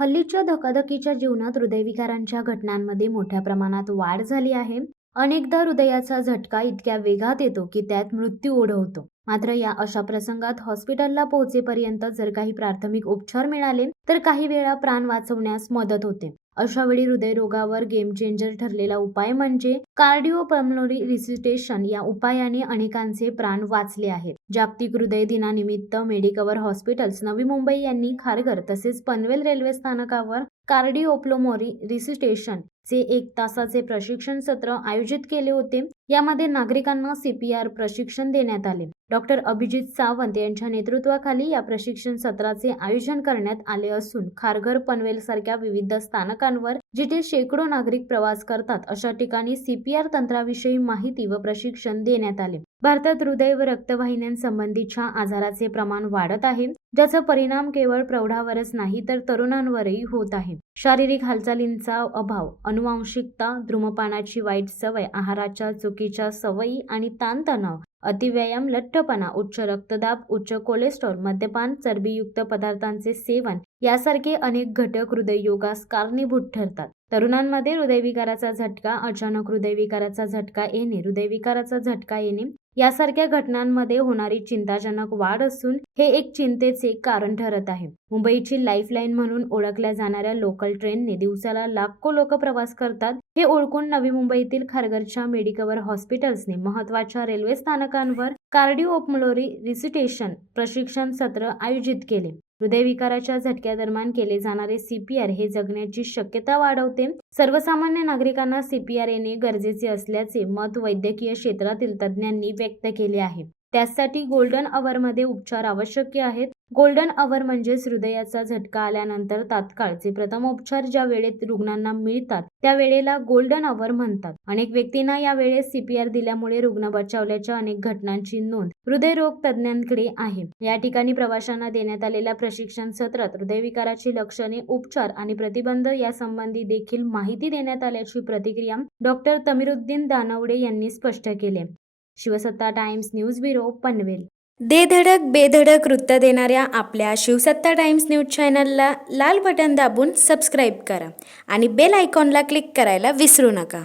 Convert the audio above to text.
हल्लीच्या धकाधकीच्या जीवनात हृदयविकारांच्या घटनांमध्ये मोठ्या प्रमाणात वाढ झाली आहे. अनेकदा हृदयाचा झटका इतक्या वेगात येतो की त्यात मृत्यू ओढवतो. मात्र या अशा प्रसंगात हॉस्पिटलला पोहोचेपर्यंत जर काही प्राथमिक उपचार मिळाले तर काही वेळा प्राण वाचवण्यास मदत होते. अशा वेळी हृदयरोगावर गेम चेंजर ठरलेला उपाय म्हणजे कार्डिओपल्मोनरी रिसिटेशन. या उपायाने अनेकांचे प्राण वाचले आहेत. जागतिक हृदय दिनानिमित्त मेडिकवर हॉस्पिटल्स नवी मुंबई यांनी खारघर तसेच पनवेल रेल्वे स्थानकावर कार्डिओपल्मोनरी रिसिटेशन चे 1 तासाचे प्रशिक्षण सत्र आयोजित केले होते. यामध्ये नागरिकांना CPR प्रशिक्षण देण्यात आले. डॉक्टर अभिजित सावंत यांच्या नेतृत्वाखाली या प्रशिक्षण सत्राचे आयोजन करण्यात आले असून खारघर, पनवेल सारख्या विविध स्थानकांवर जिथे शेकडो नागरिक प्रवास करतात अशा ठिकाणी CPR तंत्राविषयी माहिती व प्रशिक्षण देण्यात आले. भारतात हृदय व रक्तवाहिन्यांसंबंधीच्या आजाराचे प्रमाण वाढत आहे, ज्याचा परिणाम केवळ प्रौढावरच नाही तर तरुणांवरही होत आहे. शारीरिक हालचालींचा अभाव, अनुवांशिकता, धूमपानाची वाईट सवय, आहाराच्या चुकीच्या सवयी आणि ताणतणाव, अतिव्यायाम, लठ्ठपणा, उच्च रक्तदाब, उच्च कोलेस्ट्रॉल, मद्यपान, चरबीयुक्त पदार्थांचे सेवन यासारखे अनेक घटक हृदयरोगास कारणीभूत ठरतात. तरुणांमध्ये हृदयविकाराचा झटका, अचानक हृदयविकाराचा झटका येणे, हृदयविकाराचा झटका येणे यासारख्या घटनांमध्ये होणारी चिंताजनक वाढ असून हे एक चिंतेचे कारण ठरत आहे. मुंबईची लाईफलाईन म्हणून ओळखल्या जाणाऱ्या लोकल ट्रेनने दिवसाला लाखो लोक प्रवास करतात. हे ओळखून नवी मुंबईतील खारघरच्या मेडिकवर हॉस्पिटल्सने महत्त्वाच्या रेल्वे स्थानकांवर कार्डिओपल्मोनरी रिसिटेशन प्रशिक्षण सत्र आयोजित केले. हृदयविकाराच्या झटक्यादरम्यान केले जाणारे CPR हे जगण्याची शक्यता वाढवते. सर्वसामान्य नागरिकांना CPR येणे गरजेचे असल्याचे मत वैद्यकीय क्षेत्रातील तज्ज्ञांनी व्यक्त केले आहे. त्यासाठी गोल्डन अवरमध्ये उपचार आवश्यक आहेत. गोल्डन अवर म्हणजेच हृदयाचा झटका आल्यानंतर तात्काळचे प्रथमोपचार ज्या वेळेत रुग्णांना मिळतात त्या वेळेला गोल्डन अवर म्हणतात. अनेक व्यक्तींना या वेळेस CPR दिल्यामुळे रुग्ण बचावल्याच्या अनेक घटनांची नोंद हृदयरोग तज्ज्ञांकडे आहे. या ठिकाणी प्रवाशांना देण्यात आलेल्या प्रशिक्षण सत्रात हृदयविकाराची लक्षणे, उपचार आणि प्रतिबंध यासंबंधी देखील माहिती देण्यात आल्याची प्रतिक्रिया डॉक्टर तमीरुद्दीन दानवडे यांनी स्पष्ट केली. शिवसत्ता टाइम्स न्यूज ब्युरो, पनवेल. दे धडक बेधडक वृत्त देणाऱ्या आपल्या शिवसत्ता टाइम्स न्यूज चॅनलला लाल बटन दाबून सबस्क्राईब करा आणि बेल आयकॉनला क्लिक करायला विसरू नका.